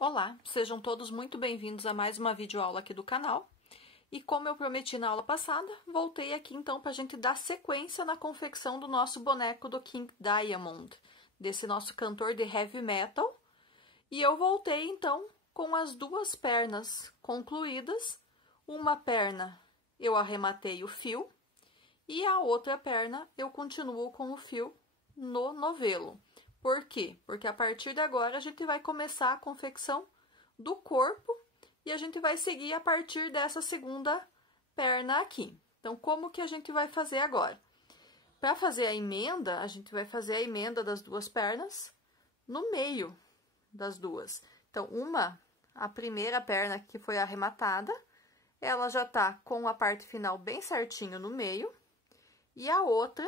Olá, sejam todos muito bem-vindos a mais uma videoaula aqui do canal. E como eu prometi na aula passada, voltei aqui então para a gente dar sequência na confecção do nosso boneco do King Diamond, desse nosso cantor de heavy metal. E eu voltei então com as duas pernas concluídas. Uma perna eu arrematei o fio e a outra perna eu continuo com o fio no novelo. Por quê? Porque a partir de agora a gente vai começar a confecção do corpo e a gente vai seguir a partir dessa segunda perna aqui. Então, como que a gente vai fazer agora? Para fazer a emenda, a gente vai fazer a emenda das duas pernas no meio das duas. Então, a primeira perna que foi arrematada, ela já tá com a parte final bem certinho no meio, e a outra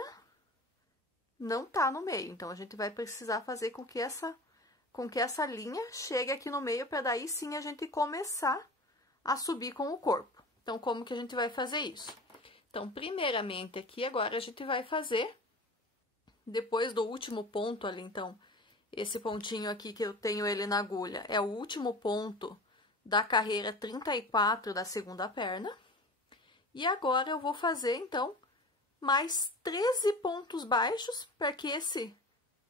não tá no meio. Então, a gente vai precisar fazer com que essa linha chegue aqui no meio, para daí sim a gente começar a subir com o corpo. Então, como que a gente vai fazer isso? Então, primeiramente aqui, agora a gente vai fazer, depois do último ponto ali, então, esse pontinho aqui que eu tenho ele na agulha, é o último ponto da carreira 34 da segunda perna. E agora eu vou fazer, então, mais 13 pontos baixos, para que esse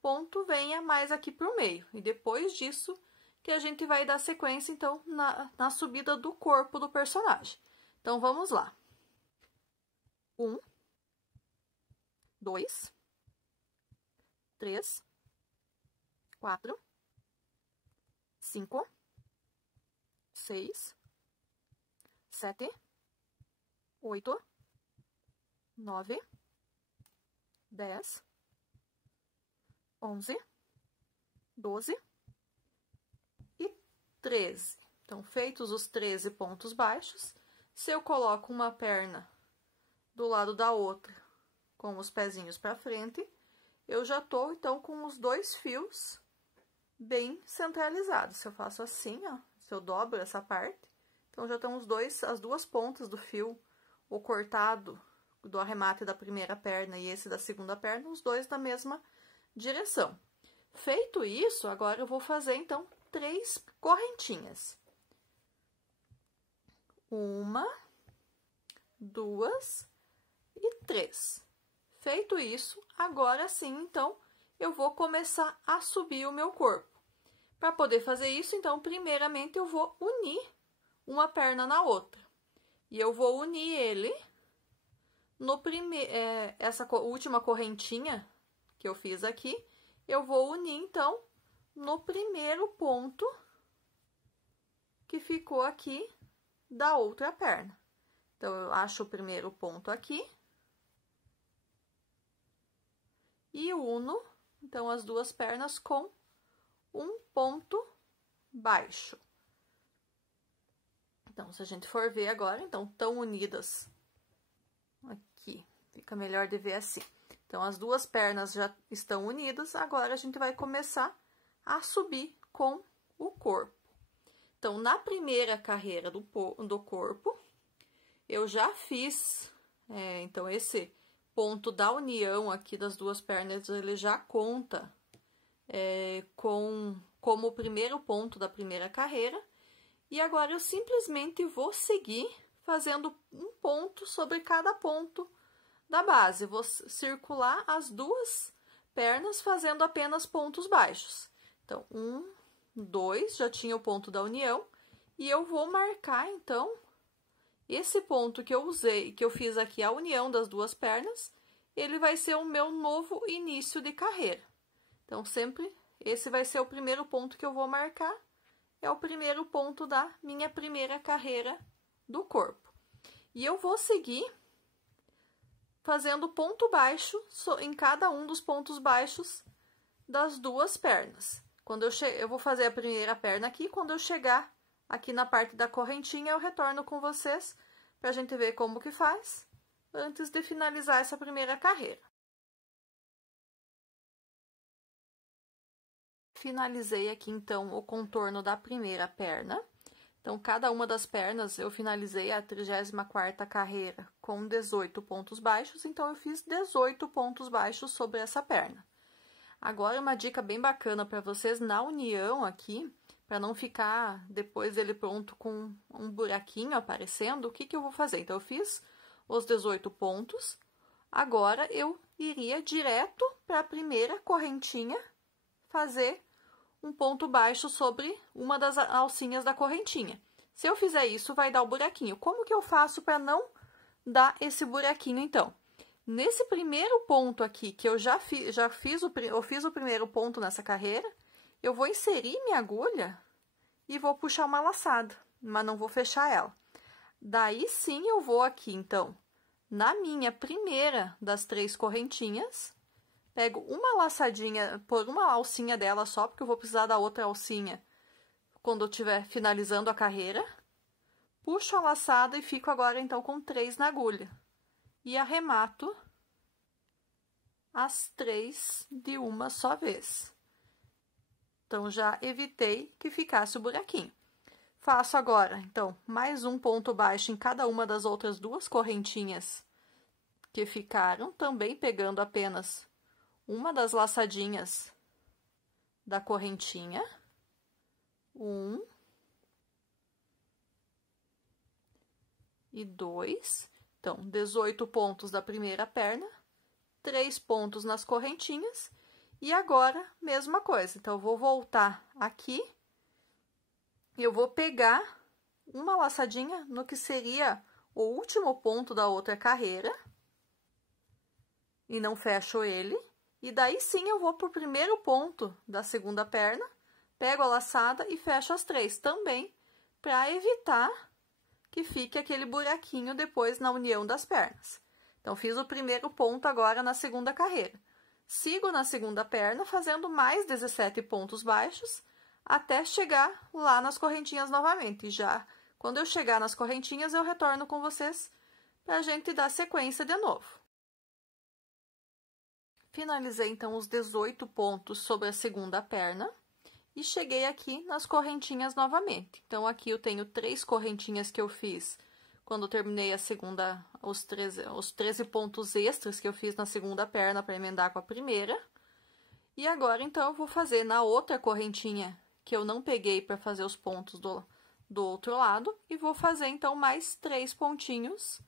ponto venha mais aqui pro meio. E depois disso, que a gente vai dar sequência, então, na subida do corpo do personagem. Então, vamos lá. 1, 2, 3, 4, 5, 6, 7, 8, 9, 10, 11, 12 e 13. Então, feitos os 13 pontos baixos, se eu coloco uma perna do lado da outra com os pezinhos para frente, eu já tô, então, com os dois fios bem centralizados. Se eu faço assim, ó, se eu dobro essa parte, então já estão as duas pontas do fio, o cortado do arremate da primeira perna e esse da segunda perna, os dois na mesma direção. Feito isso, agora eu vou fazer, então, 3 correntinhas. 1, 2 e 3. Feito isso, agora sim, então, eu vou começar a subir o meu corpo. Para poder fazer isso, então, primeiramente, eu vou unir uma perna na outra. E eu vou unir ele essa última correntinha que eu fiz aqui, eu vou unir, então, no primeiro ponto que ficou aqui da outra perna. Então, eu acho o primeiro ponto aqui e uno, então, as duas pernas com um ponto baixo. Então, se a gente for ver agora, então, estão unidas aqui, fica melhor de ver assim. Então, as duas pernas já estão unidas, agora a gente vai começar a subir com o corpo. Então, na primeira carreira do corpo, eu já fiz, então, esse ponto da união aqui das duas pernas, ele já conta como o primeiro ponto da primeira carreira. E agora eu simplesmente vou seguir fazendo um ponto sobre cada ponto da base. Vou circular as duas pernas fazendo apenas pontos baixos. Então, 1, 2, já tinha o ponto da união. E eu vou marcar, então, esse ponto que eu usei, que eu fiz aqui a união das duas pernas, ele vai ser o meu novo início de carreira. Então, sempre esse vai ser o primeiro ponto que eu vou marcar. É o primeiro ponto da minha primeira carreira do corpo. E eu vou seguir fazendo ponto baixo em cada um dos pontos baixos das duas pernas. Quando eu vou fazer a primeira perna aqui, quando eu chegar aqui na parte da correntinha, eu retorno com vocês para a gente ver como que faz, antes de finalizar essa primeira carreira. Finalizei aqui, então, o contorno da primeira perna. Então, cada uma das pernas, eu finalizei a 34ª carreira com 18 pontos baixos, então, eu fiz 18 pontos baixos sobre essa perna. Agora, uma dica bem bacana para vocês, na união aqui, para não ficar depois ele pronto com um buraquinho aparecendo, o que que eu vou fazer? Então, eu fiz os 18 pontos, agora eu iria direto para a primeira correntinha fazer um ponto baixo sobre uma das alcinhas da correntinha. Se eu fizer isso, vai dar o buraquinho. Como que eu faço para não dar esse buraquinho, então? Nesse primeiro ponto aqui, que eu fiz o primeiro ponto nessa carreira, eu vou inserir minha agulha e vou puxar uma laçada, mas não vou fechar ela. Daí sim eu vou aqui, então, na minha primeira das 3 correntinhas, pego uma laçadinha, por uma alcinha dela só, porque eu vou precisar da outra alcinha quando eu estiver finalizando a carreira. Puxo a laçada e fico agora, então, com 3 na agulha. E arremato as 3 de uma só vez. Então, já evitei que ficasse o buraquinho. Faço agora, então, mais um ponto baixo em cada uma das outras 2 correntinhas que ficaram, também pegando apenas uma das laçadinhas da correntinha. 1 e 2. Então, 18 pontos da primeira perna, 3 pontos nas correntinhas, e agora, mesma coisa. Então, eu vou voltar aqui, eu vou pegar uma laçadinha no que seria o último ponto da outra carreira, e não fecho ele, e daí sim eu vou pro primeiro ponto da segunda perna, pego a laçada e fecho as 3, também para evitar que fique aquele buraquinho depois na união das pernas. Então, fiz o primeiro ponto agora na segunda carreira. Sigo na segunda perna, fazendo mais 17 pontos baixos, até chegar lá nas correntinhas novamente. E já, quando eu chegar nas correntinhas, eu retorno com vocês para a gente dar sequência de novo. Finalizei, então, os 18 pontos sobre a segunda perna. E cheguei aqui nas correntinhas novamente. Então, aqui eu tenho 3 correntinhas que eu fiz quando eu terminei a segunda, os 13 pontos extras que eu fiz na segunda perna para emendar com a primeira. E agora, então, eu vou fazer na outra correntinha que eu não peguei para fazer os pontos do outro lado. E vou fazer, então, mais 3 pontinhos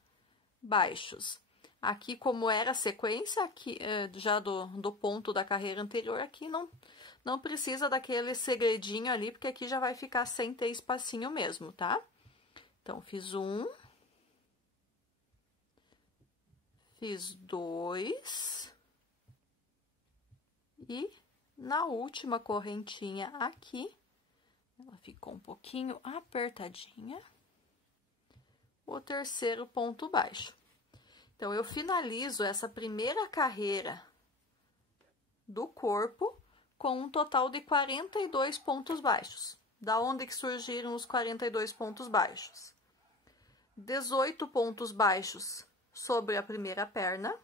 baixos. Aqui, como era a sequência, aqui, já do ponto da carreira anterior, aqui não precisa daquele segredinho ali, porque aqui já vai ficar sem ter espacinho mesmo, tá? Então, fiz 1. Fiz 2. E na última correntinha aqui, ela ficou um pouquinho apertadinha, o terceiro ponto baixo. Então, eu finalizo essa primeira carreira do corpo com um total de 42 pontos baixos. Da onde que surgiram os 42 pontos baixos? 18 pontos baixos sobre a primeira perna,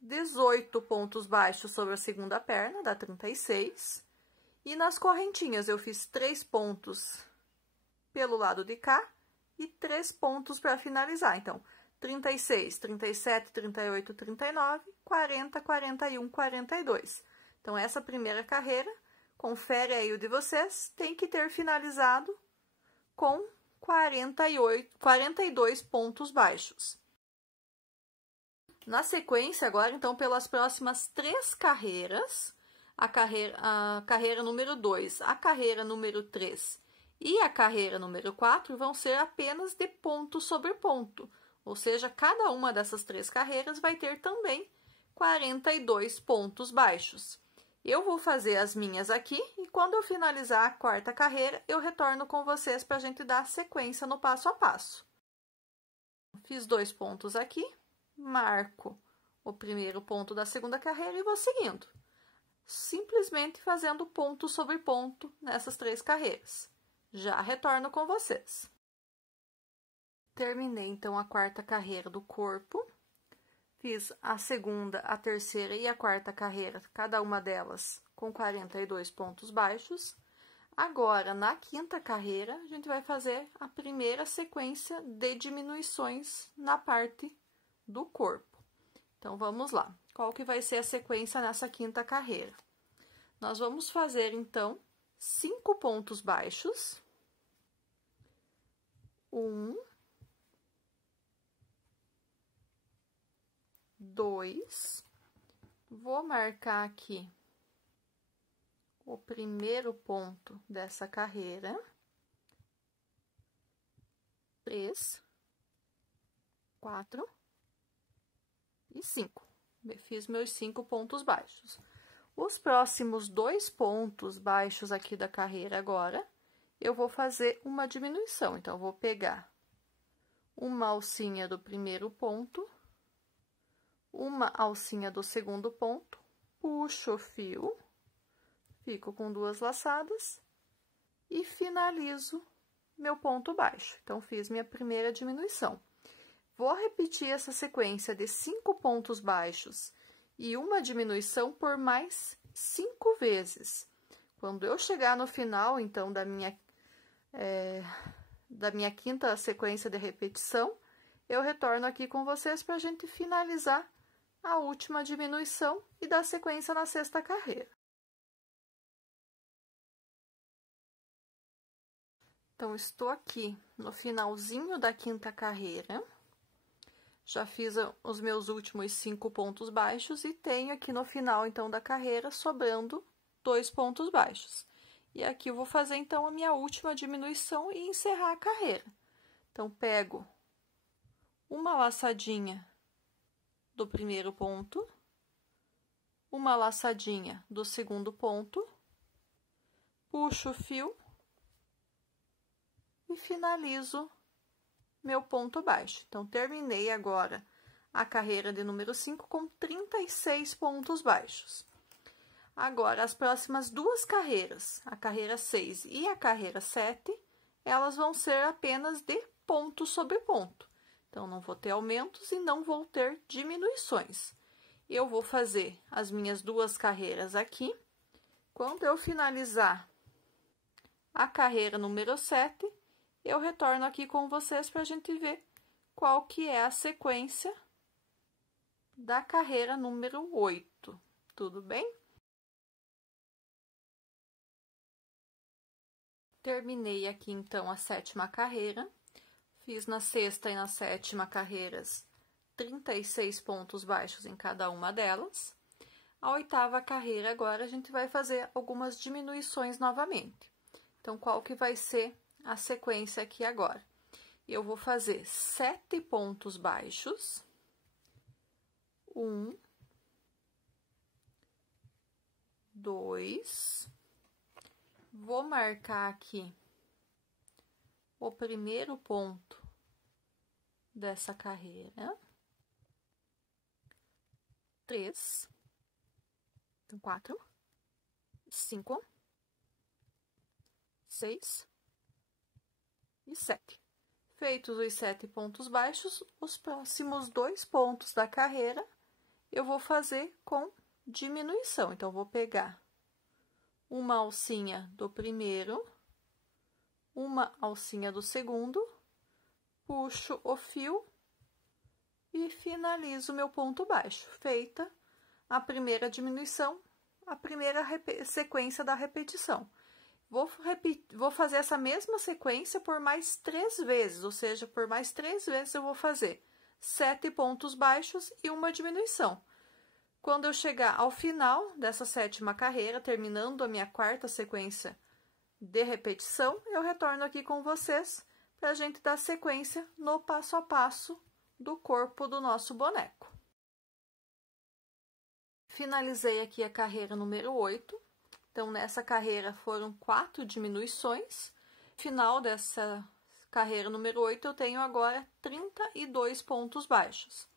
18 pontos baixos sobre a segunda perna, dá 36. E nas correntinhas eu fiz 3 pontos pelo lado de cá e 3 pontos para finalizar. Então, 36, 37, 38, 39, 40, 41, 42. Então, essa primeira carreira, confere aí o de vocês, tem que ter finalizado com 42 pontos baixos. Na sequência, agora, então, pelas próximas 3 carreiras, a carreira número 2, a carreira número 3 e a carreira número 4 vão ser apenas de ponto sobre ponto. Ou seja, cada uma dessas 3 carreiras vai ter também 42 pontos baixos. Eu vou fazer as minhas aqui e quando eu finalizar a 4ª carreira, eu retorno com vocês para a gente dar sequência no passo a passo. Fiz 2 pontos aqui, marco o primeiro ponto da segunda carreira e vou seguindo. Simplesmente fazendo ponto sobre ponto nessas 3 carreiras. Já retorno com vocês. Terminei, então, a 4ª carreira do corpo. Fiz a segunda, a terceira e a 4ª carreira, cada uma delas com 42 pontos baixos. Agora, na 5ª carreira, a gente vai fazer a primeira sequência de diminuições na parte do corpo. Então, vamos lá. Qual que vai ser a sequência nessa 5ª carreira? Nós vamos fazer, então, 5 pontos baixos. 1, 2, vou marcar aqui o primeiro ponto dessa carreira. 3, 4 e 5. Fiz meus 5 pontos baixos. Os próximos 2 pontos baixos aqui da carreira agora, eu vou fazer uma diminuição. Então, eu vou pegar uma alcinha do primeiro ponto, uma alcinha do segundo ponto, puxo o fio, fico com 2 laçadas e finalizo meu ponto baixo. Então, fiz minha primeira diminuição. Vou repetir essa sequência de 5 pontos baixos e uma diminuição por mais 5 vezes. Quando eu chegar no final, então, da minha quinta sequência de repetição, eu retorno aqui com vocês para a gente finalizar a última diminuição e dar sequência na sexta carreira. Então, estou aqui no finalzinho da quinta carreira. Já fiz os meus últimos 5 pontos baixos e tenho aqui no final, então, da carreira, sobrando 2 pontos baixos. E aqui eu vou fazer, então, a minha última diminuição e encerrar a carreira. Então, pego uma laçadinha do primeiro ponto, uma laçadinha do segundo ponto, puxo o fio e finalizo meu ponto baixo. Então, terminei agora a carreira de número 5 com 36 pontos baixos. Agora, as próximas 2 carreiras, a carreira 6 e a carreira 7, elas vão ser apenas de ponto sobre ponto. Então, não vou ter aumentos e não vou ter diminuições. Eu vou fazer as minhas 2 carreiras aqui. Quando eu finalizar a carreira número 7, eu retorno aqui com vocês para a gente ver qual que é a sequência da carreira número 8. Tudo bem? Terminei aqui, então, a 7ª carreira. Fiz na 6ª e na 7ª carreiras 36 pontos baixos em cada uma delas. A 8ª carreira, agora, a gente vai fazer algumas diminuições novamente. Então, qual que vai ser a sequência aqui agora? Eu vou fazer 7 pontos baixos. 1, 2, vou marcar aqui o primeiro ponto dessa carreira. 3, 4, 5, 6 e 7. Feitos os 7 pontos baixos, os próximos 2 pontos da carreira eu vou fazer com diminuição. Então, vou pegar uma alcinha do primeiro, uma alcinha do segundo, puxo o fio e finalizo meu ponto baixo. Feita a primeira diminuição, a primeira sequência da repetição. Vou fazer essa mesma sequência por mais 3 vezes, ou seja, por mais 3 vezes eu vou fazer 7 pontos baixos e uma diminuição. Quando eu chegar ao final dessa 7ª carreira, terminando a minha 4ª sequência de repetição, eu retorno aqui com vocês para a gente dar sequência no passo a passo do corpo do nosso boneco. Finalizei aqui a carreira número 8. Então, nessa carreira foram 4 diminuições. Final dessa carreira número 8, eu tenho agora 32 pontos baixos.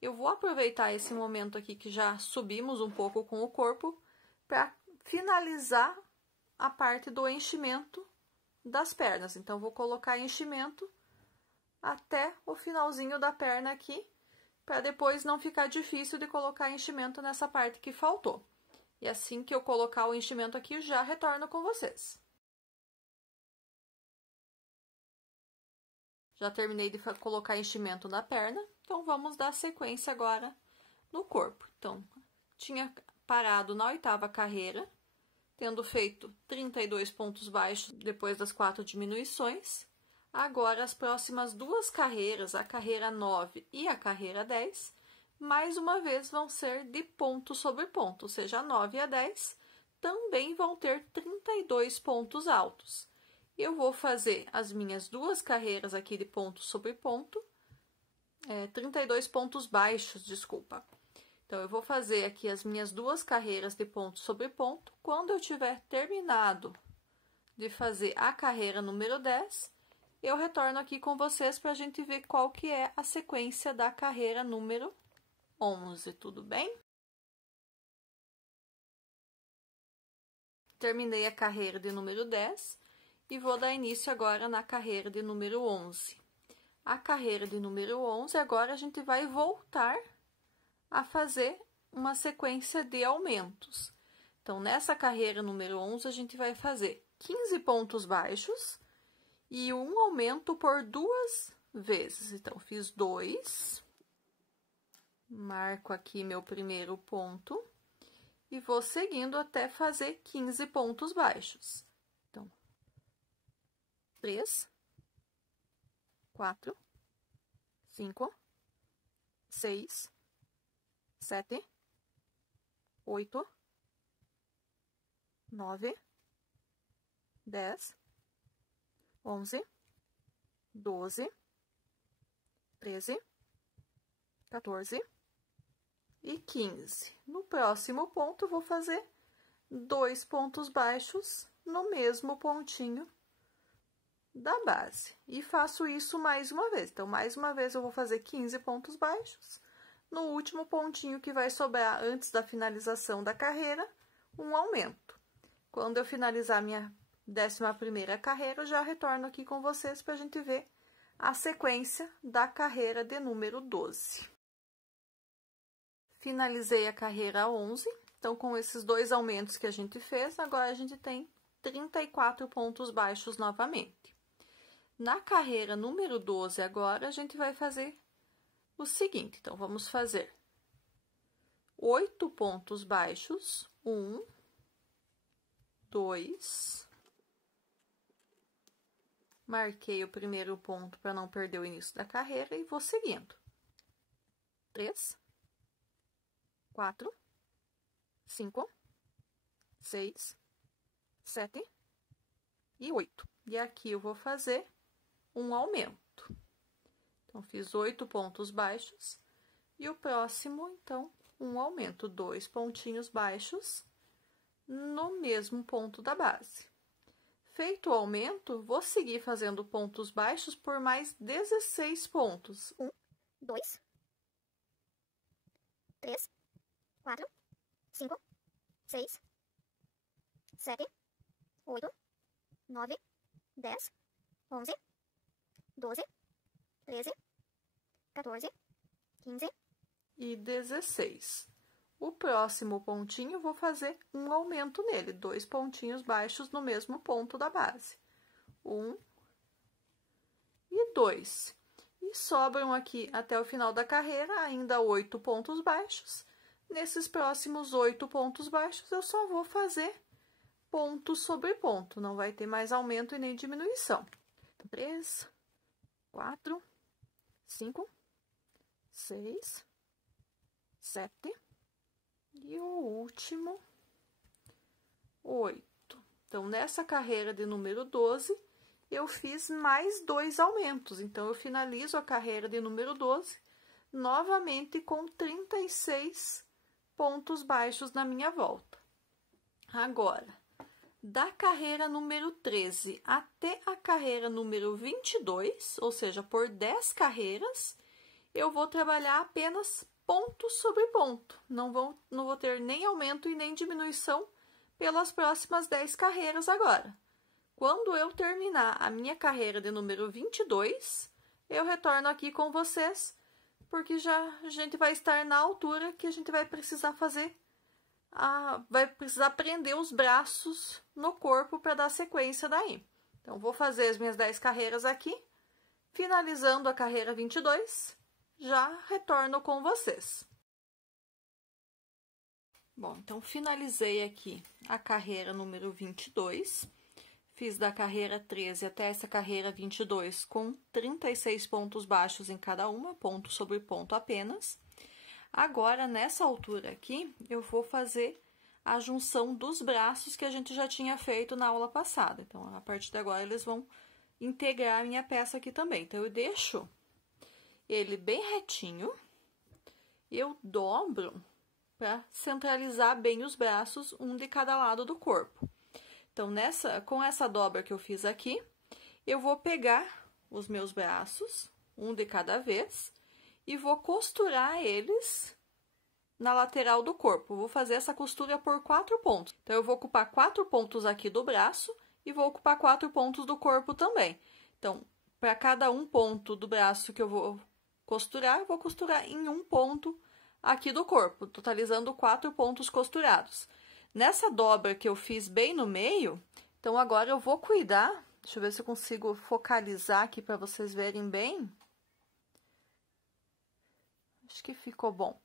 Eu vou aproveitar esse momento aqui que já subimos um pouco com o corpo para finalizar a parte do enchimento das pernas. Então, vou colocar enchimento até o finalzinho da perna aqui, para depois não ficar difícil de colocar enchimento nessa parte que faltou. E assim que eu colocar o enchimento aqui, eu já retorno com vocês. Já terminei de colocar enchimento na perna, então vamos dar sequência agora no corpo. Então, tinha parado na 8ª carreira, tendo feito 32 pontos baixos depois das 4 diminuições. Agora, as próximas duas carreiras, a carreira 9 e a carreira 10, mais uma vez vão ser de ponto sobre ponto, ou seja, a 9 e a 10 também vão ter 32 pontos altos. Eu vou fazer as minhas duas carreiras aqui de ponto sobre ponto, 32 pontos baixos, desculpa. Então, eu vou fazer aqui as minhas duas carreiras de ponto sobre ponto. Quando eu tiver terminado de fazer a carreira número 10, eu retorno aqui com vocês para a gente ver qual que é a sequência da carreira número 11, tudo bem? Terminei a carreira de número 10 e vou dar início agora na carreira de número 11. A carreira de número 11, agora a gente vai voltar a fazer uma sequência de aumentos. Então, nessa carreira número 11, a gente vai fazer 15 pontos baixos e um aumento por duas vezes. Então, fiz 2, marco aqui meu primeiro ponto e vou seguindo até fazer 15 pontos baixos. Então, 3, 4, 5, 6, 7, 8, 9, 10, 11, 12, 13, 14 e 15. No próximo ponto, vou fazer 2 pontos baixos no mesmo pontinho da base. E faço isso mais uma vez. Então, mais uma vez, eu vou fazer 15 pontos baixos. No último pontinho que vai sobrar antes da finalização da carreira, um aumento. Quando eu finalizar minha 11ª carreira, eu já retorno aqui com vocês para a gente ver a sequência da carreira de número 12. Finalizei a carreira 11, então com esses dois aumentos que a gente fez, agora a gente tem 34 pontos baixos novamente. Na carreira número 12 agora, a gente vai fazer o seguinte, então vamos fazer 8 pontos baixos, 1, 2, marquei o primeiro ponto para não perder o início da carreira e vou seguindo. 3, 4, 5, 6, 7 e 8. E aqui eu vou fazer um aumento. Então, fiz 8 pontos baixos e o próximo, então, um aumento, 2 pontinhos baixos no mesmo ponto da base. Feito o aumento, vou seguir fazendo pontos baixos por mais 16 pontos. 1, 2, 3, 4, 5, 6, 7, 8, 9, 10, 11, 12, 13, 14, 15 e 16. O próximo pontinho, vou fazer um aumento nele, 2 pontinhos baixos no mesmo ponto da base. 1 e 2. E sobram aqui, até o final da carreira, ainda 8 pontos baixos. Nesses próximos 8 pontos baixos, eu só vou fazer ponto sobre ponto, não vai ter mais aumento e nem diminuição. 3, 4, 5, 6, 7 e o último, 8. Então, nessa carreira de número 12, eu fiz mais 2 aumentos. Então, eu finalizo a carreira de número 12 novamente com 36 pontos baixos na minha volta. Agora, da carreira número 13 até a carreira número 22, ou seja, por 10 carreiras, eu vou trabalhar apenas ponto sobre ponto. Não vou ter nem aumento e nem diminuição pelas próximas 10 carreiras agora. Quando eu terminar a minha carreira de número 22, eu retorno aqui com vocês, porque já a gente vai estar na altura que a gente vai precisar fazer, vai precisar prender os braços no corpo para dar sequência daí. Então, vou fazer as minhas 10 carreiras aqui, finalizando a carreira 22, já retorno com vocês. Bom, então finalizei aqui a carreira número 22. Fiz da carreira 13 até essa carreira 22 com 36 pontos baixos em cada uma, ponto sobre ponto apenas. Agora, nessa altura aqui, eu vou fazer a junção dos braços que a gente já tinha feito na aula passada. Então, a partir de agora, eles vão integrar a minha peça aqui também. Então, eu deixo ele bem retinho, eu dobro para centralizar bem os braços, um de cada lado do corpo. Então, com essa dobra que eu fiz aqui, eu vou pegar os meus braços, um de cada vez, e vou costurar eles na lateral do corpo. Vou fazer essa costura por 4 pontos. Então, eu vou ocupar 4 pontos aqui do braço e vou ocupar 4 pontos do corpo também. Então, para cada um ponto do braço que eu vou costurar, eu vou costurar em um ponto aqui do corpo, totalizando 4 pontos costurados. Nessa dobra que eu fiz bem no meio, então agora eu vou cuidar, deixa eu ver se eu consigo focalizar aqui para vocês verem bem. Acho que ficou bom.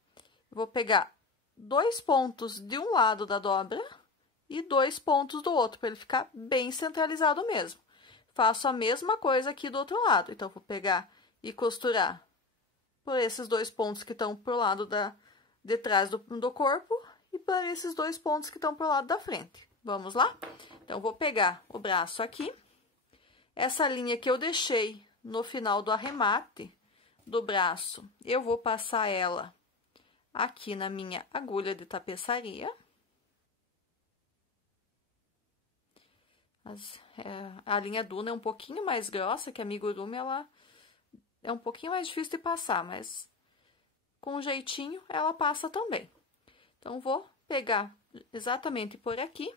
Eu vou pegar 2 pontos de um lado da dobra e 2 pontos do outro, para ele ficar bem centralizado mesmo. Faço a mesma coisa aqui do outro lado, então vou pegar e costurar por esses 2 pontos que estão pro lado de trás do corpo e por esses 2 pontos que estão pro lado da frente. Vamos lá? Então, vou pegar o braço aqui, essa linha que eu deixei no final do arremate do braço, eu vou passar ela aqui na minha agulha de tapeçaria. A linha Duna é um pouquinho mais grossa que a amigurumi, ela é um pouquinho mais difícil de passar, mas com um jeitinho ela passa também. Então, vou pegar exatamente por aqui,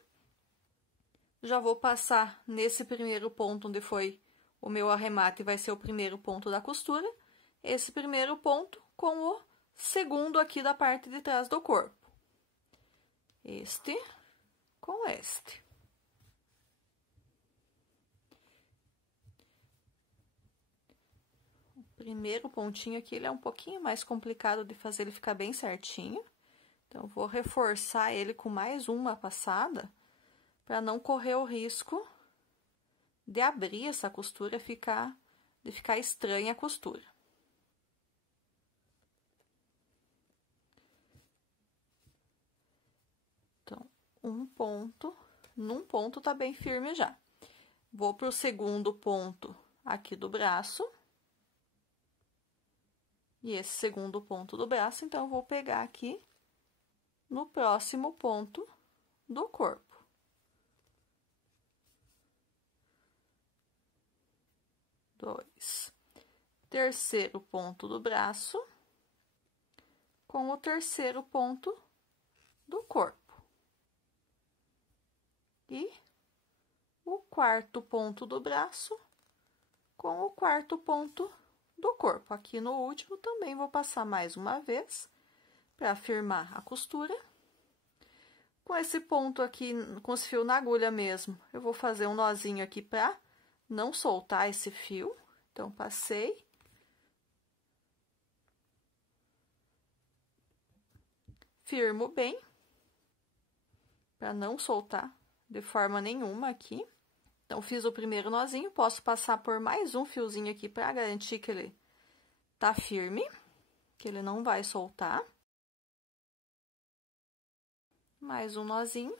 já vou passar nesse primeiro ponto onde foi o meu arremate, vai ser o primeiro ponto da costura, esse primeiro ponto com o segundo aqui da parte de trás do corpo. Este com este. O primeiro pontinho aqui, ele é um pouquinho mais complicado de fazer ele ficar bem certinho. Então, vou reforçar ele com mais uma passada, para não correr o risco de abrir essa costura, de ficar estranha a costura. Então, num ponto tá bem firme já. Vou pro segundo ponto aqui do braço. E esse segundo ponto do braço, então, eu vou pegar aqui no próximo ponto do corpo. Dois. Terceiro ponto do braço com o terceiro ponto do corpo. E o quarto ponto do braço com o quarto ponto do corpo. Aqui no último também vou passar mais uma vez para firmar a costura. Com esse ponto aqui, com os fios na agulha mesmo, eu vou fazer um nozinho aqui para não soltar esse fio. Então, passei. Firmo bem, para não soltar de forma nenhuma aqui. Então, fiz o primeiro nozinho, posso passar por mais um fiozinho aqui para garantir que ele tá firme, que ele não vai soltar. Mais um nozinho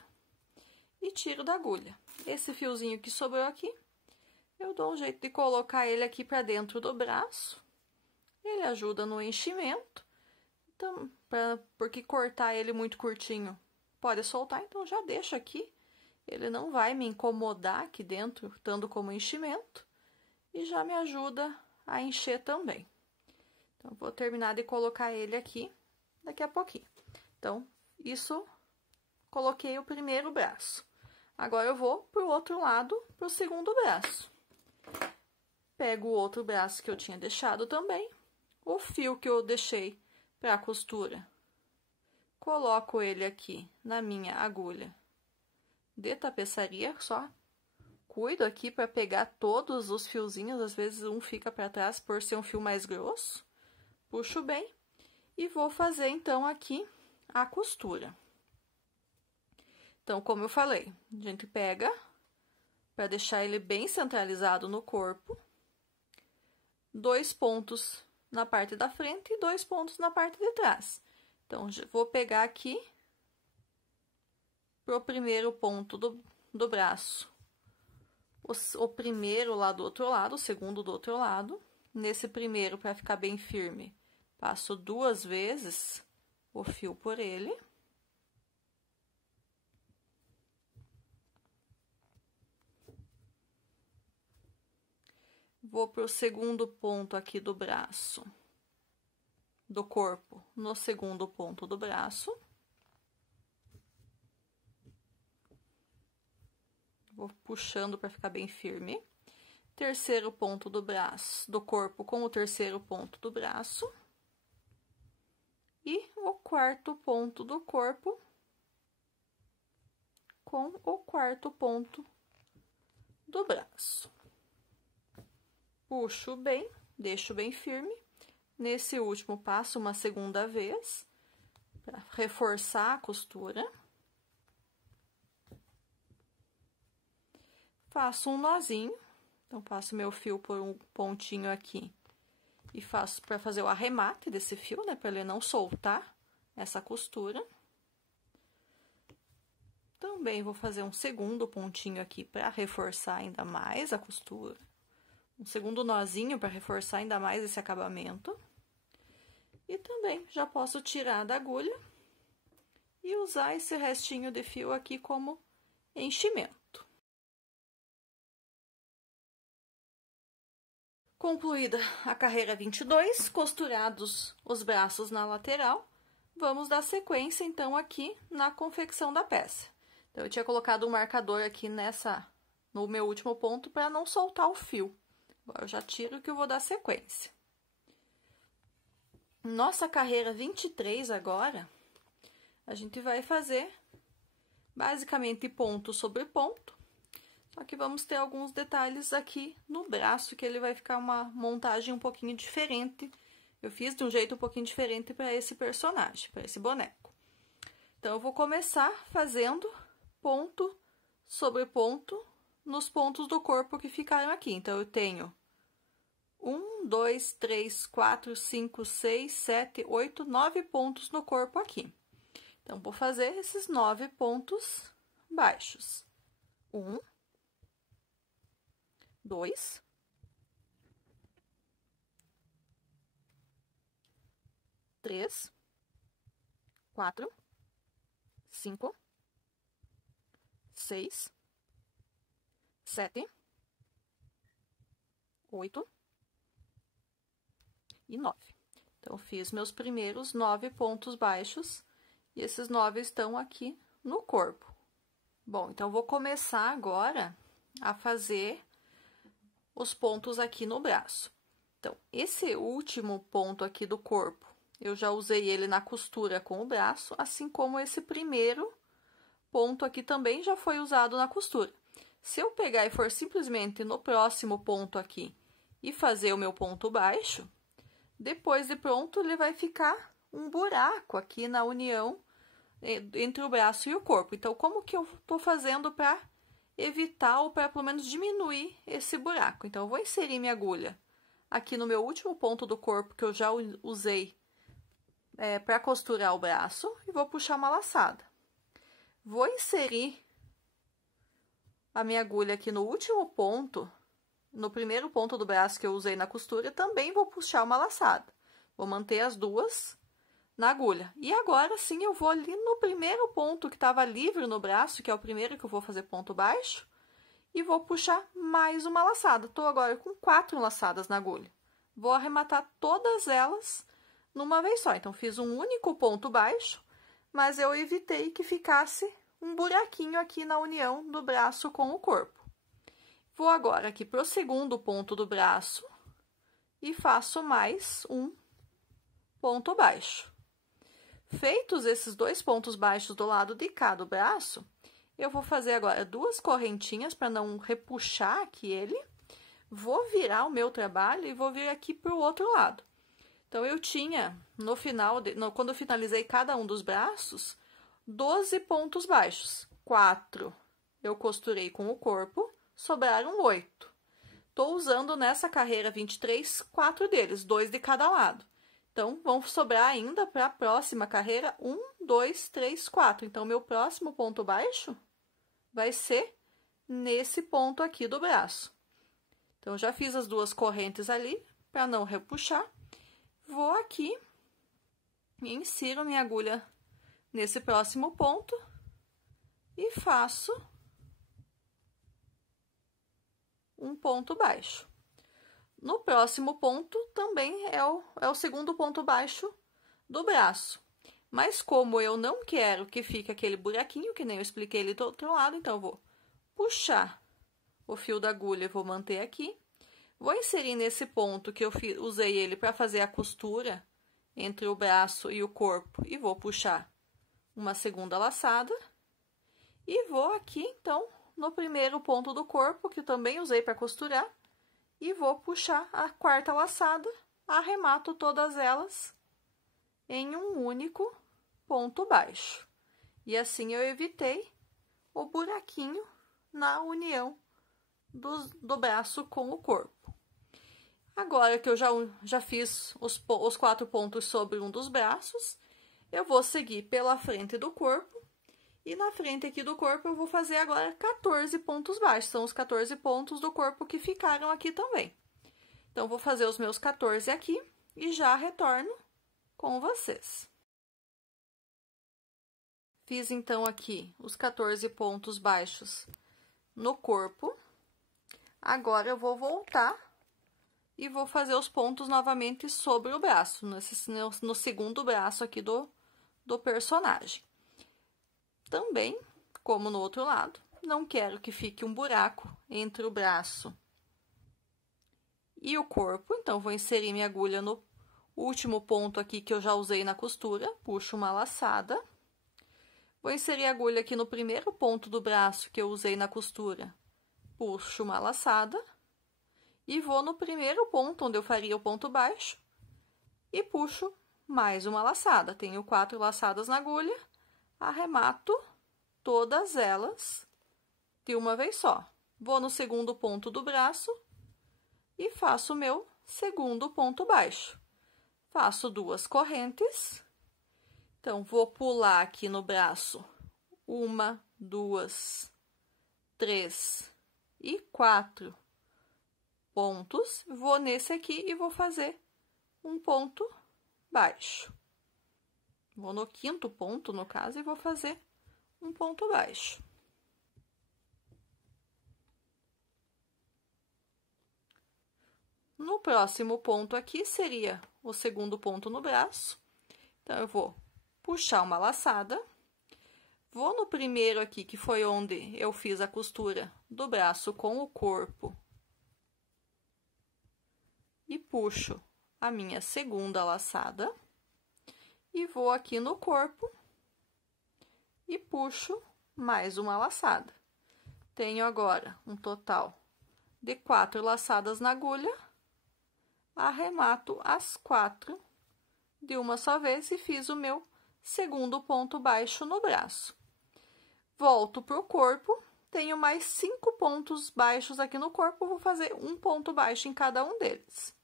e tiro da agulha. Esse fiozinho que sobrou aqui, eu dou um jeito de colocar ele aqui para dentro do braço. Ele ajuda no enchimento, então, porque cortar ele muito curtinho pode soltar, então já deixo aqui. Ele não vai me incomodar aqui dentro, tanto como enchimento, e já me ajuda a encher também. Então, vou terminar de colocar ele aqui daqui a pouquinho. Então, isso, coloquei o primeiro braço. Agora, eu vou pro outro lado, pro segundo braço. Pego o outro braço que eu tinha deixado também, o fio que eu deixei para costura, coloco ele aqui na minha agulha de tapeçaria, só cuido aqui para pegar todos os fiozinhos, às vezes um fica para trás por ser um fio mais grosso. Puxo bem e vou fazer então aqui a costura. Então, como eu falei, a gente pega para deixar ele bem centralizado no corpo, 2 pontos na parte da frente e 2 pontos na parte de trás. Então, vou pegar aqui pro primeiro ponto do braço, o primeiro lá do outro lado, o segundo do outro lado. Nesse primeiro, para ficar bem firme, passo 2 vezes o fio por ele. Vou para o segundo ponto aqui do braço, do corpo, no segundo ponto do braço. Vou puxando para ficar bem firme. Terceiro ponto do braço, do corpo com o terceiro ponto do braço. E o quarto ponto do corpo com o quarto ponto do braço. Puxo bem, deixo bem firme. Nesse último, passo uma segunda vez para reforçar a costura. Faço um nozinho, então passo meu fio por um pontinho aqui e faço para fazer o arremate desse fio, né, para ele não soltar essa costura. Também vou fazer um segundo pontinho aqui para reforçar ainda mais a costura. Um segundo nozinho para reforçar ainda mais esse acabamento. E também já posso tirar da agulha e usar esse restinho de fio aqui como enchimento. Concluída a carreira 22, costurados os braços na lateral, vamos dar sequência então aqui na confecção da peça. Então, eu tinha colocado um marcador aqui no meu último ponto para não soltar o fio. Agora, eu já tiro que eu vou dar sequência. Nossa carreira 23 agora, a gente vai fazer basicamente ponto sobre ponto, só que vamos ter alguns detalhes aqui no braço, que ele vai ficar uma montagem um pouquinho diferente. Eu fiz de um jeito um pouquinho diferente para esse personagem, para esse boneco. Então, eu vou começar fazendo ponto sobre ponto nos pontos do corpo que ficaram aqui. Então, eu tenho 1, 2, 3, 4, 5, 6, 7, 8, 9 pontos no corpo aqui. Então, vou fazer esses 9 pontos baixos. 1, 2, 3, 4, 5, 6, 7, 8 e 9. Então, fiz meus primeiros 9 pontos baixos e esses 9 estão aqui no corpo. Bom, então, vou começar agora a fazer os pontos aqui no braço. Então, esse último ponto aqui do corpo, eu já usei ele na costura com o braço, assim como esse primeiro ponto aqui também já foi usado na costura. Se eu pegar e for simplesmente no próximo ponto aqui e fazer o meu ponto baixo, depois de pronto, ele vai ficar um buraco aqui na união entre o braço e o corpo. Então, como que eu tô fazendo para evitar ou para pelo menos diminuir esse buraco? Então, eu vou inserir minha agulha aqui no meu último ponto do corpo, que eu já usei para costurar o braço, e vou puxar uma laçada. Vou inserir a minha agulha aqui no último ponto, no primeiro ponto do braço que eu usei na costura, também vou puxar uma laçada. Vou manter as duas na agulha. E agora sim eu vou ali no primeiro ponto que estava livre no braço, que é o primeiro que eu vou fazer ponto baixo, e vou puxar mais uma laçada. Estou agora com 4 laçadas na agulha. Vou arrematar todas elas numa vez só. Então, fiz um único ponto baixo, mas eu evitei que ficasse um buraquinho aqui na união do braço com o corpo. Vou agora aqui para o segundo ponto do braço e faço mais um ponto baixo. Feitos esses 2 pontos baixos do lado de cá do braço, eu vou fazer agora 2 correntinhas para não repuxar aqui ele. Vou virar o meu trabalho e vou vir aqui para o outro lado. Então, eu tinha, quando eu finalizei cada um dos braços, 12 pontos baixos. 4 eu costurei com o corpo, sobraram 8. Tô usando nessa carreira 23, 4 deles, 2 de cada lado. Então, vão sobrar ainda para a próxima carreira 1, 2, 3, 4. Então, meu próximo ponto baixo vai ser nesse ponto aqui do braço. Então, já fiz as duas correntes ali, para não repuxar. Vou aqui e insiro minha agulha nesse próximo ponto e faço um ponto baixo. No próximo ponto, também é o segundo ponto baixo do braço. Mas como eu não quero que fique aquele buraquinho, que nem eu expliquei ali do outro lado, então eu vou puxar o fio da agulha e vou manter aqui. Vou inserir nesse ponto que eu usei ele para fazer a costura entre o braço e o corpo e vou puxar uma segunda laçada. E vou aqui, então, no primeiro ponto do corpo, que também usei para costurar, e vou puxar a quarta laçada, arremato todas elas em um único ponto baixo. E assim eu evitei o buraquinho na união do braço com o corpo. Agora que eu já fiz os 4 pontos sobre um dos braços, eu vou seguir pela frente do corpo. E na frente aqui do corpo eu vou fazer agora 14 pontos baixos. São os 14 pontos do corpo que ficaram aqui também. Então, vou fazer os meus 14 aqui e já retorno com vocês. Fiz, então, aqui os 14 pontos baixos no corpo. Agora, eu vou voltar e vou fazer os pontos novamente sobre o braço, no segundo braço aqui do personagem. Também, como no outro lado, não quero que fique um buraco entre o braço e o corpo, então, vou inserir minha agulha no último ponto aqui que eu já usei na costura, puxo uma laçada. Vou inserir a agulha aqui no primeiro ponto do braço que eu usei na costura, puxo uma laçada. E vou no primeiro ponto, onde eu faria o ponto baixo, e puxo mais uma laçada. Tenho 4 laçadas na agulha, arremato todas elas de uma vez só. Vou no segundo ponto do braço e faço o meu segundo ponto baixo. Faço 2 correntes. Então, vou pular aqui no braço 1, 2, 3 e 4 pontos. Vou nesse aqui e vou fazer um ponto baixo. Vou no 5º ponto, no caso, e vou fazer um ponto baixo. No próximo ponto aqui, seria o segundo ponto no braço. Então, eu vou puxar uma laçada. Vou no primeiro aqui, que foi onde eu fiz a costura do braço com o corpo. E puxo a minha segunda laçada. E vou aqui no corpo e puxo mais uma laçada. Tenho agora um total de 4 laçadas na agulha. Arremato as 4 de uma só vez e fiz o meu segundo ponto baixo no braço. Volto pro corpo, tenho mais 5 pontos baixos aqui no corpo, vou fazer um ponto baixo em cada um deles.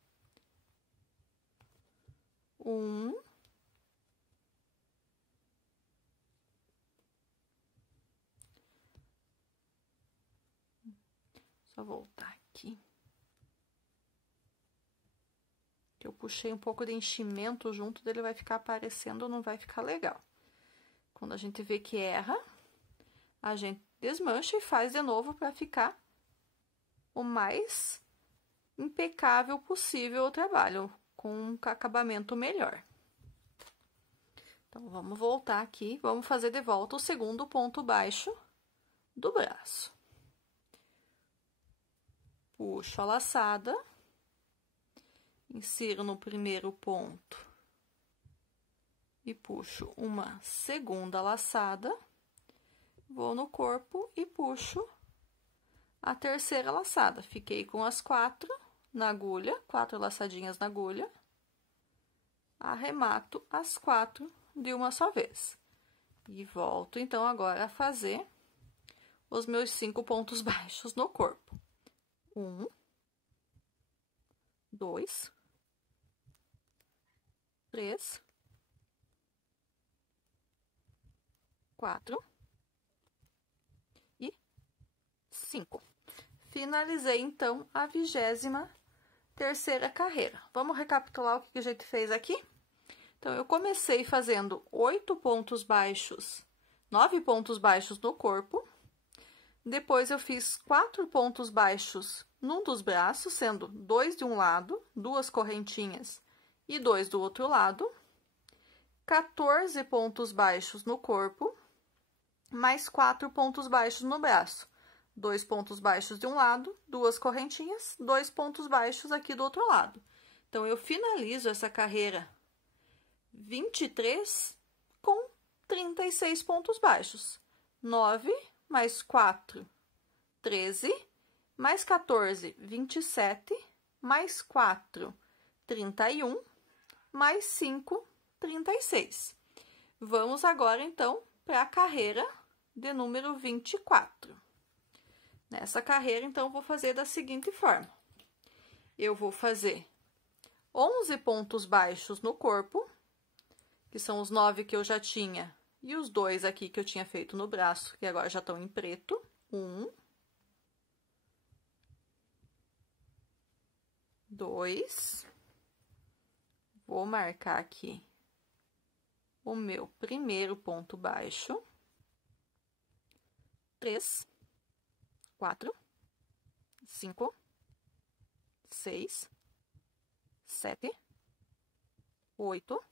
1, só voltar aqui. Eu puxei um pouco de enchimento junto dele, vai ficar aparecendo, não vai ficar legal. Quando a gente vê que erra, a gente desmancha e faz de novo para ficar o mais impecável possível o trabalho, com um acabamento melhor. Então, vamos voltar aqui, vamos fazer de volta o segundo ponto baixo do braço. Puxo a laçada, insiro no primeiro ponto e puxo uma segunda laçada, vou no corpo e puxo a terceira laçada. Fiquei com as 4 na agulha, 4 laçadinhas na agulha, arremato as 4 de uma só vez. E volto, então, agora a fazer os meus 5 pontos baixos no corpo. 1, 2, 3, 4 e 5. Finalizei, então, a 23ª carreira. Vamos recapitular o que a gente fez aqui? Então, eu comecei fazendo 8 pontos baixos, 9 pontos baixos no corpo. Depois, eu fiz 4 pontos baixos num dos braços, sendo 2 de um lado, 2 correntinhas e 2 do outro lado. 14 pontos baixos no corpo, mais 4 pontos baixos no braço. 2 pontos baixos de um lado, 2 correntinhas, 2 pontos baixos aqui do outro lado. Então, eu finalizo essa carreira 23 com 36 pontos baixos. 9 mais 4, 13, mais 14, 27, mais 4, 31, mais 5, 36. Vamos agora, então, para a carreira de número 24. Nessa carreira, então, vou fazer da seguinte forma. Eu vou fazer 11 pontos baixos no corpo, que são os 9 que eu já tinha, e os 2 aqui que eu tinha feito no braço, que agora já estão em preto. 1, 2, vou marcar aqui o meu primeiro ponto baixo. 3, 4, 5, 6, 7, 8,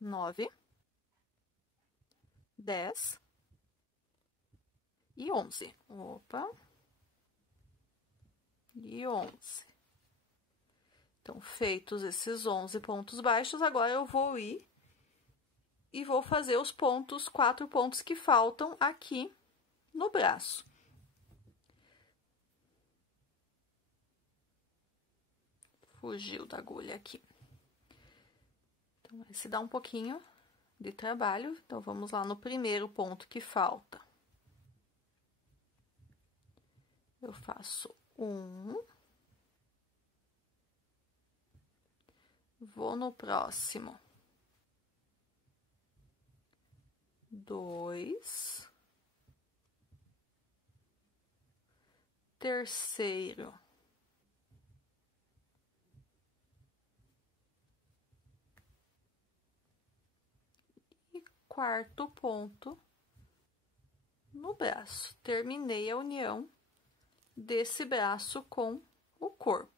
9, 10 e 11. Opa! E 11. Então, feitos esses 11 pontos baixos, agora eu vou ir e vou fazer os pontos, 4 pontos que faltam aqui no braço. Fugiu da agulha aqui. Então, esse dá um pouquinho de trabalho. Então, vamos lá no primeiro ponto que falta. Eu faço 1. Vou no próximo. 2. Terceiro. E quarto ponto no braço. Terminei a união desse braço com o corpo.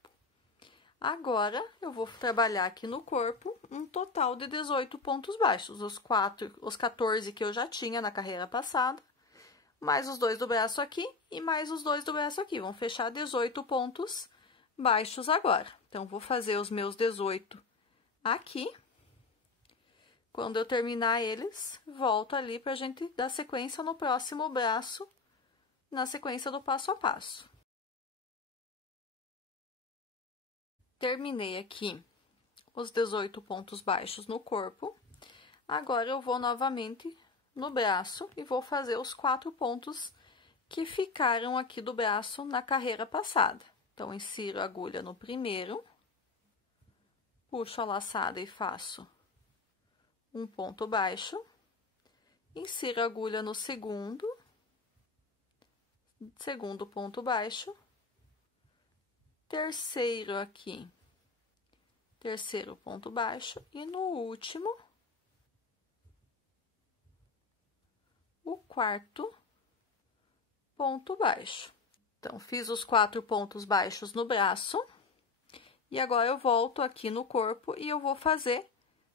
Agora, eu vou trabalhar aqui no corpo um total de 18 pontos baixos. Os 14 que eu já tinha na carreira passada, mais os 2 do braço aqui e mais os 2 do braço aqui. Vão fechar 18 pontos baixos agora. Então, vou fazer os meus 18 aqui. Quando eu terminar eles, volto ali pra gente dar sequência no próximo braço, na sequência do passo a passo. Terminei aqui os 18 pontos baixos no corpo. Agora, eu vou novamente no braço e vou fazer os 4 pontos que ficaram aqui do braço na carreira passada. Então, insiro a agulha no primeiro, puxo a laçada e faço um ponto baixo, insiro a agulha no segundo ponto baixo, terceiro aqui, terceiro ponto baixo, e no último, o quarto ponto baixo. Então, fiz os 4 pontos baixos no braço, e agora eu volto aqui no corpo e eu vou fazer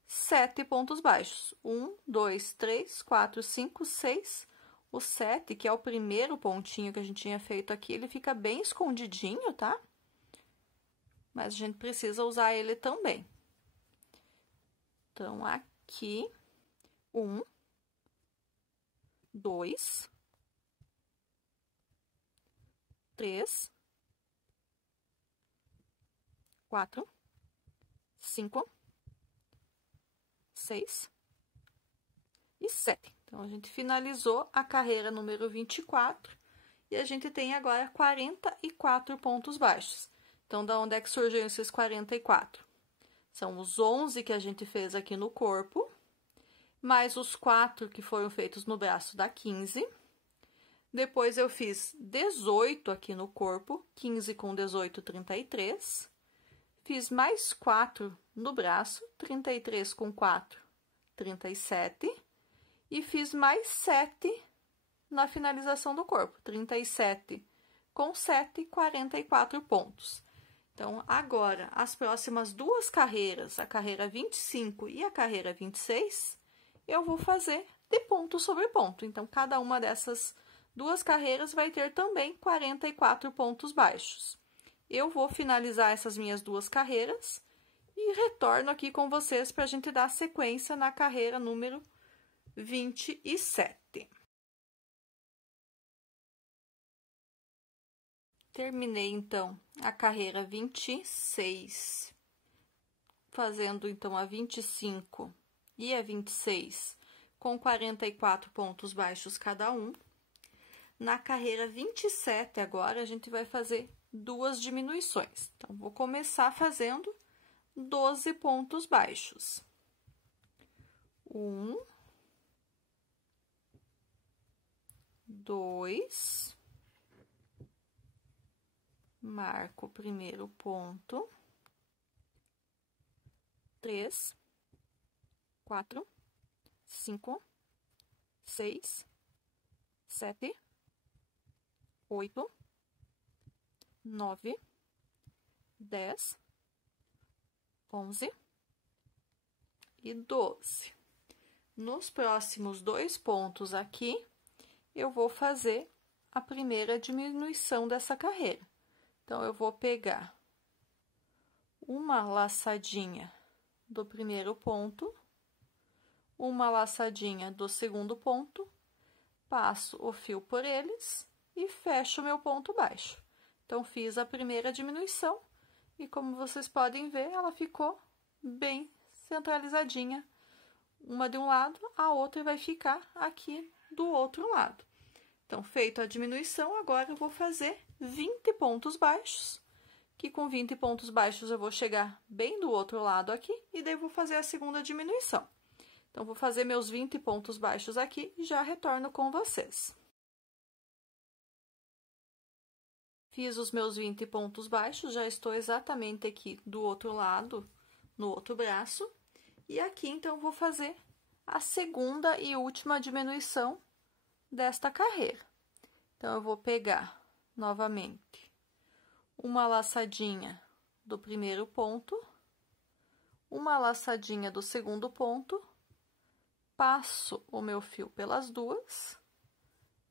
7 pontos baixos. 1, 2, 3, 4, 5, 6. O 7, que é o primeiro pontinho que a gente tinha feito aqui, ele fica bem escondidinho, tá? Mas a gente precisa usar ele também. Então, aqui, 1, 2, 3, 4, 5, 6 e 7. Então, a gente finalizou a carreira número 24 e a gente tem agora 44 pontos baixos. Então, da onde é que surgiram esses 44? São os 11 que a gente fez aqui no corpo, mais os 4 que foram feitos no braço, dá 15. Depois, eu fiz 18 aqui no corpo, 15 com 18, 33. Fiz mais 4 no braço, 33 com 4, 37. E fiz mais 7 na finalização do corpo, 37 com 7, 44 pontos. Então, agora, as próximas duas carreiras, a carreira 25 e a carreira 26, eu vou fazer de ponto sobre ponto. Então, cada uma dessas duas carreiras vai ter também 44 pontos baixos. Eu vou finalizar essas minhas duas carreiras e retorno aqui com vocês para a gente dar sequência na carreira número 27. Terminei, então, a carreira 26, fazendo, então, a 25 e a 26 com 44 pontos baixos cada um. Na carreira 27, agora, a gente vai fazer duas diminuições. Então, vou começar fazendo 12 pontos baixos. 1, 2, marco o primeiro ponto, 3, 4, 5, 6, 7, 8, 9, 10, 11 e 12. Nos próximos dois pontos aqui, eu vou fazer a primeira diminuição dessa carreira. Então, eu vou pegar uma laçadinha do primeiro ponto, uma laçadinha do segundo ponto, passo o fio por eles e fecho o meu ponto baixo. Então, fiz a primeira diminuição e, como vocês podem ver, ela ficou bem centralizadinha. Uma de um lado, a outra vai ficar aqui do outro lado. Então, feito a diminuição, agora eu vou fazer 20 pontos baixos, que com 20 pontos baixos eu vou chegar bem do outro lado aqui, e daí vou fazer a segunda diminuição. Então, vou fazer meus 20 pontos baixos aqui e já retorno com vocês. Fiz os meus 20 pontos baixos, já estou exatamente aqui do outro lado, no outro braço. E aqui, então, vou fazer a segunda e última diminuição desta carreira. Então, eu vou pegar, novamente, uma laçadinha do primeiro ponto, uma laçadinha do segundo ponto, passo o meu fio pelas duas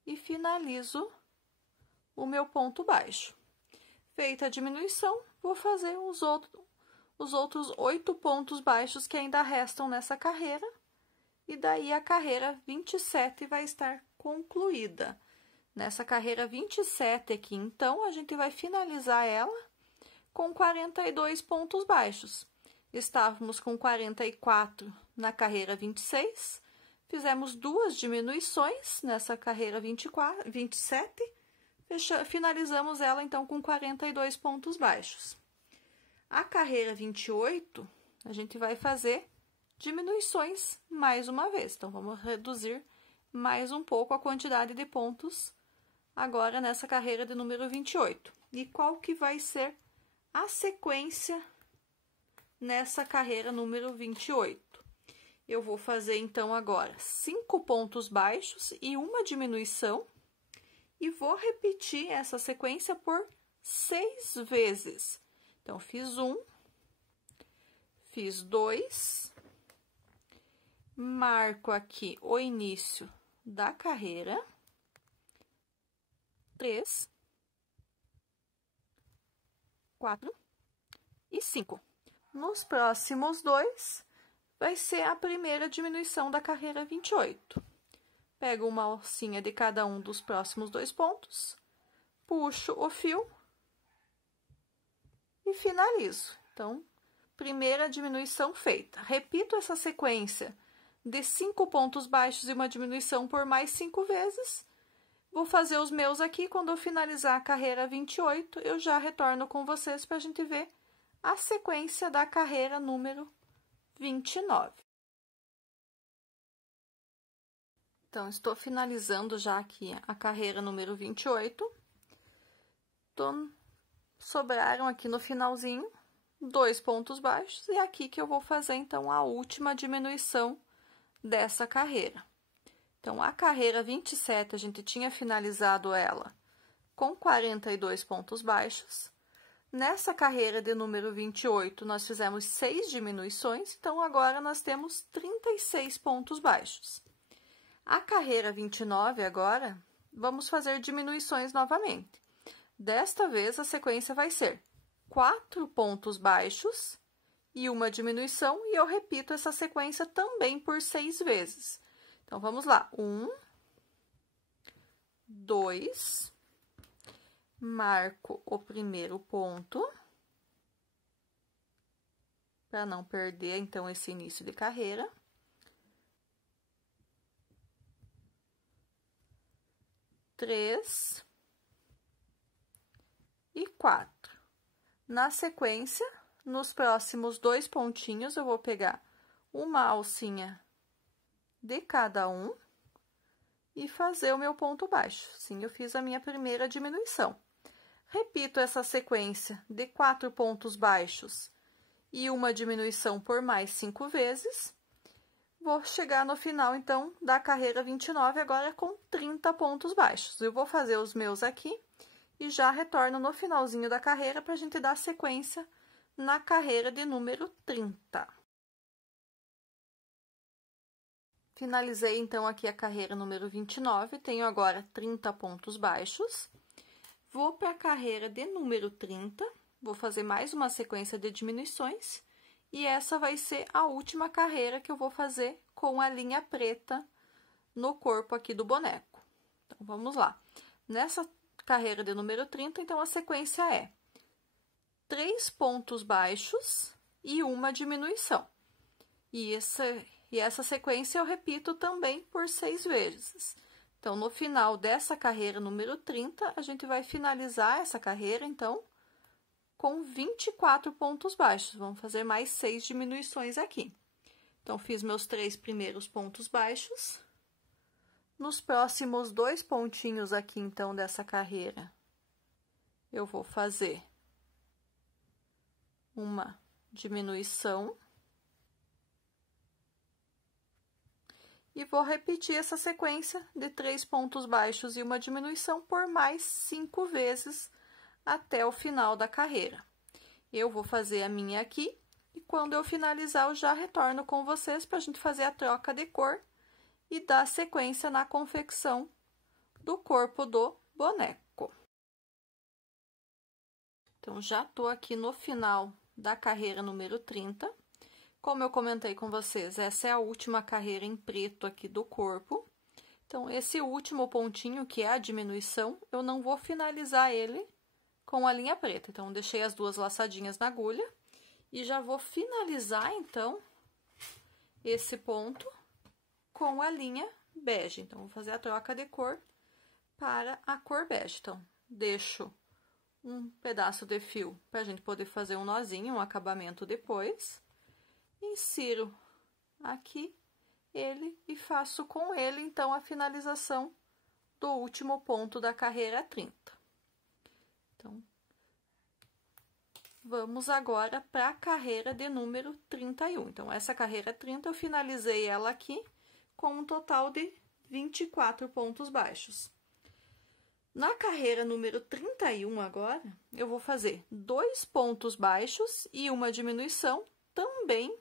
e finalizo o meu ponto baixo. Feita a diminuição, vou fazer os outros 8 pontos baixos que ainda restam nessa carreira, e daí a carreira 27 vai estar concluída. Nessa carreira 27 aqui, então, a gente vai finalizar ela com 42 pontos baixos. Estávamos com 44 na carreira 26, fizemos duas diminuições nessa carreira 27, finalizamos ela, então, com 42 pontos baixos. A carreira 28, a gente vai fazer diminuições mais uma vez. Então, vamos reduzir mais um pouco a quantidade de pontos agora nessa carreira de número 28. E qual que vai ser a sequência nessa carreira número 28? Eu vou fazer, então, agora 5 pontos baixos e uma diminuição, e vou repetir essa sequência por 6 vezes. Então, fiz 1, fiz 2, marco aqui o início da carreira, 3, 4 e 5. Nos próximos dois, vai ser a primeira diminuição da carreira 28. Pego uma alcinha de cada um dos próximos dois pontos, puxo o fio e finalizo. Então, primeira diminuição feita. Repito essa sequência de 5 pontos baixos e uma diminuição por mais 5 vezes. Vou fazer os meus aqui, quando eu finalizar a carreira 28, eu já retorno com vocês para a gente ver a sequência da carreira número 29. Então, estou finalizando já aqui a carreira número 28. Sobraram aqui no finalzinho 2 pontos baixos, e é aqui que eu vou fazer, então, a última diminuição dessa carreira. Então, a carreira 27, a gente tinha finalizado ela com 42 pontos baixos. Nessa carreira de número 28, nós fizemos 6 diminuições, então, agora nós temos 36 pontos baixos. A carreira 29, agora, vamos fazer diminuições novamente. Desta vez, a sequência vai ser 4 pontos baixos e uma diminuição, e eu repito essa sequência também por 6 vezes. Então, vamos lá. 1, 2, marco o primeiro ponto, para não perder, então, esse início de carreira. 3 e 4. Na sequência, nos próximos 2 pontinhos, eu vou pegar uma alcinha de cada um e fazer o meu ponto baixo. Sim, eu fiz a minha primeira diminuição. Repito essa sequência de 4 pontos baixos e uma diminuição por mais 5 vezes. Vou chegar no final, então, da carreira 29, agora com 30 pontos baixos. Eu vou fazer os meus aqui e já retorno no finalzinho da carreira para a gente dar sequência na carreira de número 30. Finalizei, então, aqui a carreira número 29, tenho agora 30 pontos baixos. Vou para a carreira de número 30, vou fazer mais uma sequência de diminuições, e essa vai ser a última carreira que eu vou fazer com a linha preta no corpo aqui do boneco. Então, vamos lá. Nessa carreira de número 30, então, a sequência é 3 pontos baixos e uma diminuição. E essa sequência eu repito também por 6 vezes. Então, no final dessa carreira número 30, a gente vai finalizar essa carreira, então, com 24 pontos baixos. Vamos fazer mais 6 diminuições aqui. Então, fiz meus 3 primeiros pontos baixos. Nos próximos 2 pontinhos aqui, então, dessa carreira, eu vou fazer uma diminuição. E vou repetir essa sequência de 3 pontos baixos e uma diminuição por mais 5 vezes até o final da carreira. Eu vou fazer a minha aqui, e quando eu finalizar, eu já retorno com vocês para a gente fazer a troca de cor e dar sequência na confecção do corpo do boneco. Então, já tô aqui no final da carreira número 30. Como eu comentei com vocês, essa é a última carreira em preto aqui do corpo. Então, esse último pontinho, que é a diminuição, eu não vou finalizar ele com a linha preta. Então, deixei as 2 laçadinhas na agulha e já vou finalizar, então, esse ponto com a linha bege. Então, vou fazer a troca de cor para a cor bege. Então, deixo um pedaço de fio para a gente poder fazer um nozinho, um acabamento depois. Insiro aqui ele e faço com ele, então, a finalização do último ponto da carreira 30. Então, vamos agora para a carreira de número 31. Então, essa carreira 30, eu finalizei ela aqui com um total de 24 pontos baixos. Na carreira número 31, agora, eu vou fazer 2 pontos baixos e uma diminuição também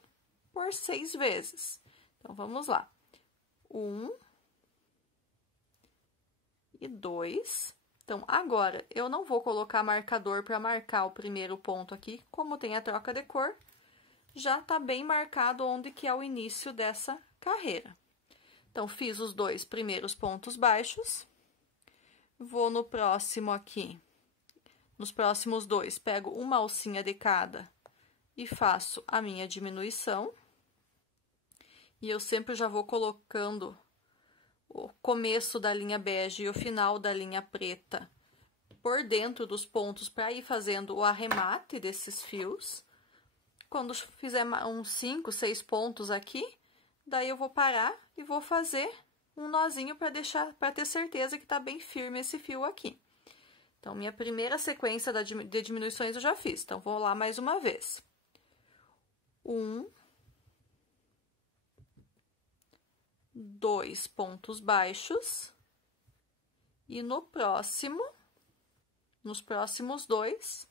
por 6 vezes. Então, vamos lá. 1 e 2. Então, agora, eu não vou colocar marcador para marcar o primeiro ponto aqui, como tem a troca de cor, já tá bem marcado onde que é o início dessa carreira. Então, fiz os 2 primeiros pontos baixos, vou no próximo aqui, nos próximos 2, pego uma alcinha de cada e faço a minha diminuição. e eu sempre já vou colocando o começo da linha bege e o final da linha preta por dentro dos pontos para ir fazendo o arremate desses fios. Quando fizer uns 5, 6 pontos aqui, daí eu vou parar e vou fazer um nozinho para ter certeza que tá bem firme esse fio aqui. Então, minha primeira sequência de diminuições eu já fiz. Então, vou lá mais uma vez. 1, 2 pontos baixos. E nos próximos 2,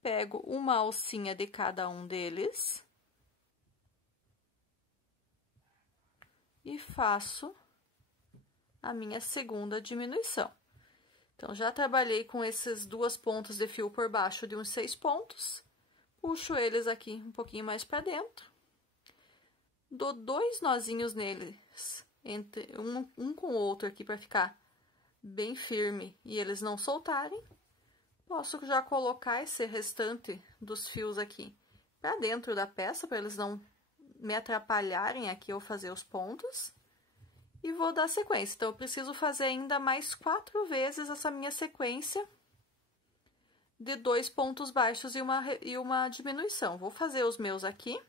pego uma alcinha de cada um deles. E faço a minha segunda diminuição. Então, já trabalhei com esses 2 pontos de fio por baixo de uns 6 pontos. Puxo eles aqui um pouquinho mais para dentro. Dou 2 nozinhos neles, entre um com o outro aqui, para ficar bem firme e eles não soltarem. Posso já colocar esse restante dos fios aqui para dentro da peça, para eles não me atrapalharem aqui ao fazer os pontos. E vou dar sequência. Então, eu preciso fazer ainda mais 4 vezes essa minha sequência de 2 pontos baixos e uma diminuição. Vou fazer os meus aqui.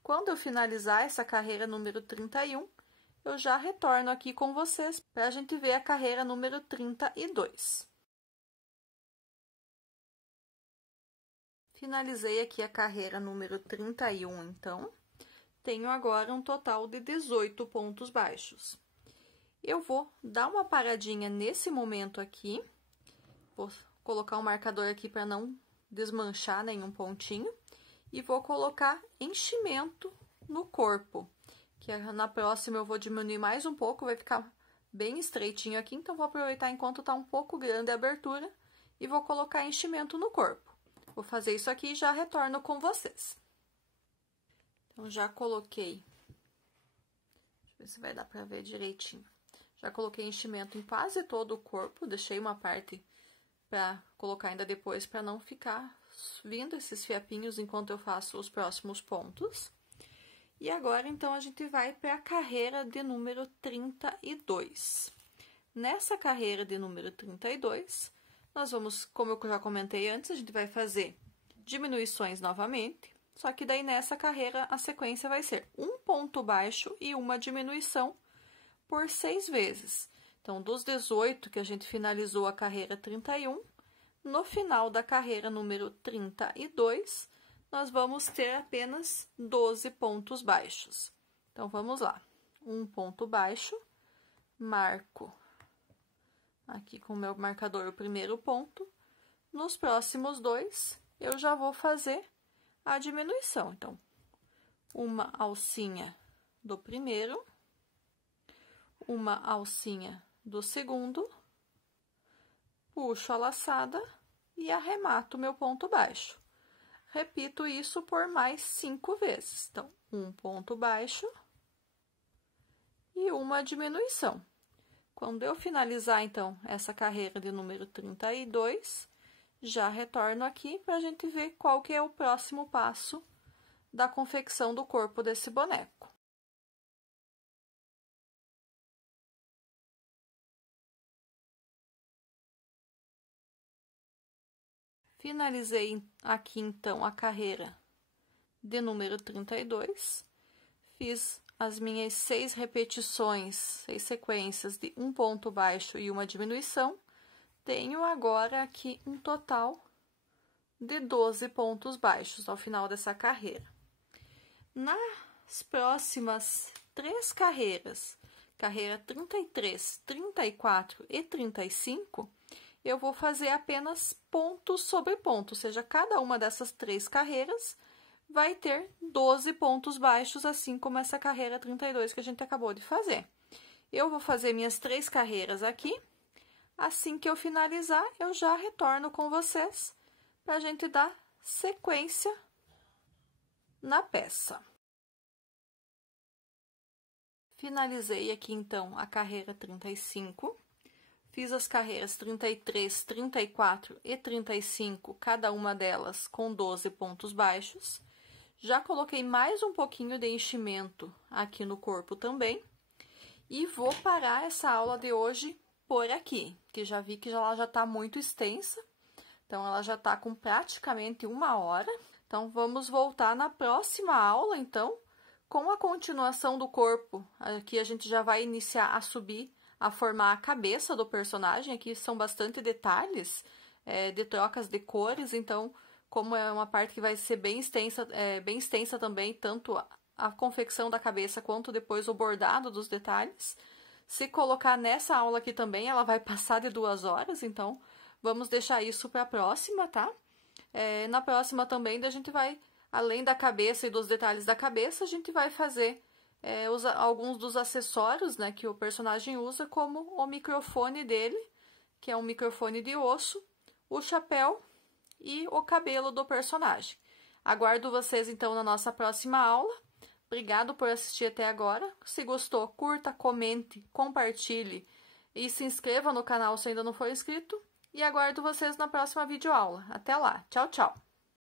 Quando eu finalizar essa carreira número 31, eu já retorno aqui com vocês para a gente ver a carreira número 32. Finalizei aqui a carreira número 31, então, tenho agora um total de 18 pontos baixos. Eu vou dar uma paradinha nesse momento aqui, vou colocar um marcador aqui para não desmanchar nenhum pontinho, e vou colocar enchimento no corpo, que na próxima eu vou diminuir mais um pouco, vai ficar bem estreitinho aqui, então vou aproveitar enquanto tá um pouco grande a abertura e vou colocar enchimento no corpo. Vou fazer isso aqui e já retorno com vocês. Então, já coloquei, deixa eu ver se vai dar para ver direitinho. Já coloquei enchimento em quase todo o corpo, deixei uma parte para colocar ainda depois, para não ficar vindo esses fiapinhos enquanto eu faço os próximos pontos. E agora, então, a gente vai para a carreira de número 32. Nessa carreira de número 32, nós vamos, como eu já comentei antes, a gente vai fazer diminuições novamente, só que daí nessa carreira a sequência vai ser um ponto baixo e uma diminuição por 6 vezes. Então, dos 18 que a gente finalizou a carreira 31, no final da carreira número 32, nós vamos ter apenas 12 pontos baixos. Então, vamos lá. Um ponto baixo, marco aqui com o meu marcador o primeiro ponto. Nos próximos 2, eu já vou fazer a diminuição. Então, uma alcinha do primeiro, uma alcinha do segundo, puxo a laçada e arremato o meu ponto baixo. Repito isso por mais 5 vezes. Então, um ponto baixo e uma diminuição. Quando eu finalizar, então, essa carreira de número 32, já retorno aqui para a gente ver qual que é o próximo passo da confecção do corpo desse boneco. Finalizei aqui, então, a carreira de número 32, fiz as minhas 6 repetições, 6 sequências de um ponto baixo e uma diminuição. Tenho agora aqui um total de 12 pontos baixos ao final dessa carreira. Nas próximas 3 carreiras, carreira 33, 34 e 35, eu vou fazer apenas ponto sobre ponto, ou seja, cada uma dessas 3 carreiras vai ter 12 pontos baixos, assim como essa carreira 32 que a gente acabou de fazer. Eu vou fazer minhas 3 carreiras aqui, assim que eu finalizar, eu já retorno com vocês para a gente dar sequência na peça. Finalizei aqui, então, a carreira 35. Fiz as carreiras 33, 34 e 35, cada uma delas com 12 pontos baixos. Já coloquei mais um pouquinho de enchimento aqui no corpo também. E vou parar essa aula de hoje por aqui, que já vi que ela já tá muito extensa. Então, ela já tá com praticamente 1 hora. Então, vamos voltar na próxima aula, então, com a continuação do corpo. Aqui a gente já vai iniciar a subir, a formar a cabeça do personagem. Aqui são bastante detalhes de trocas de cores, então, como é uma parte que vai ser bem extensa também, tanto a confecção da cabeça quanto depois o bordado dos detalhes. Se colocar nessa aula aqui também, ela vai passar de 2 horas, então vamos deixar isso para a próxima, tá? Na próxima também a gente vai, além da cabeça e dos detalhes da cabeça, a gente vai fazer alguns dos acessórios, né, que o personagem usa, como o microfone dele, que é um microfone de osso, o chapéu e o cabelo do personagem. Aguardo vocês, então, na nossa próxima aula. Obrigado por assistir até agora. Se gostou, curta, comente, compartilhe e se inscreva no canal se ainda não for inscrito. E aguardo vocês na próxima videoaula. Até lá. Tchau, tchau!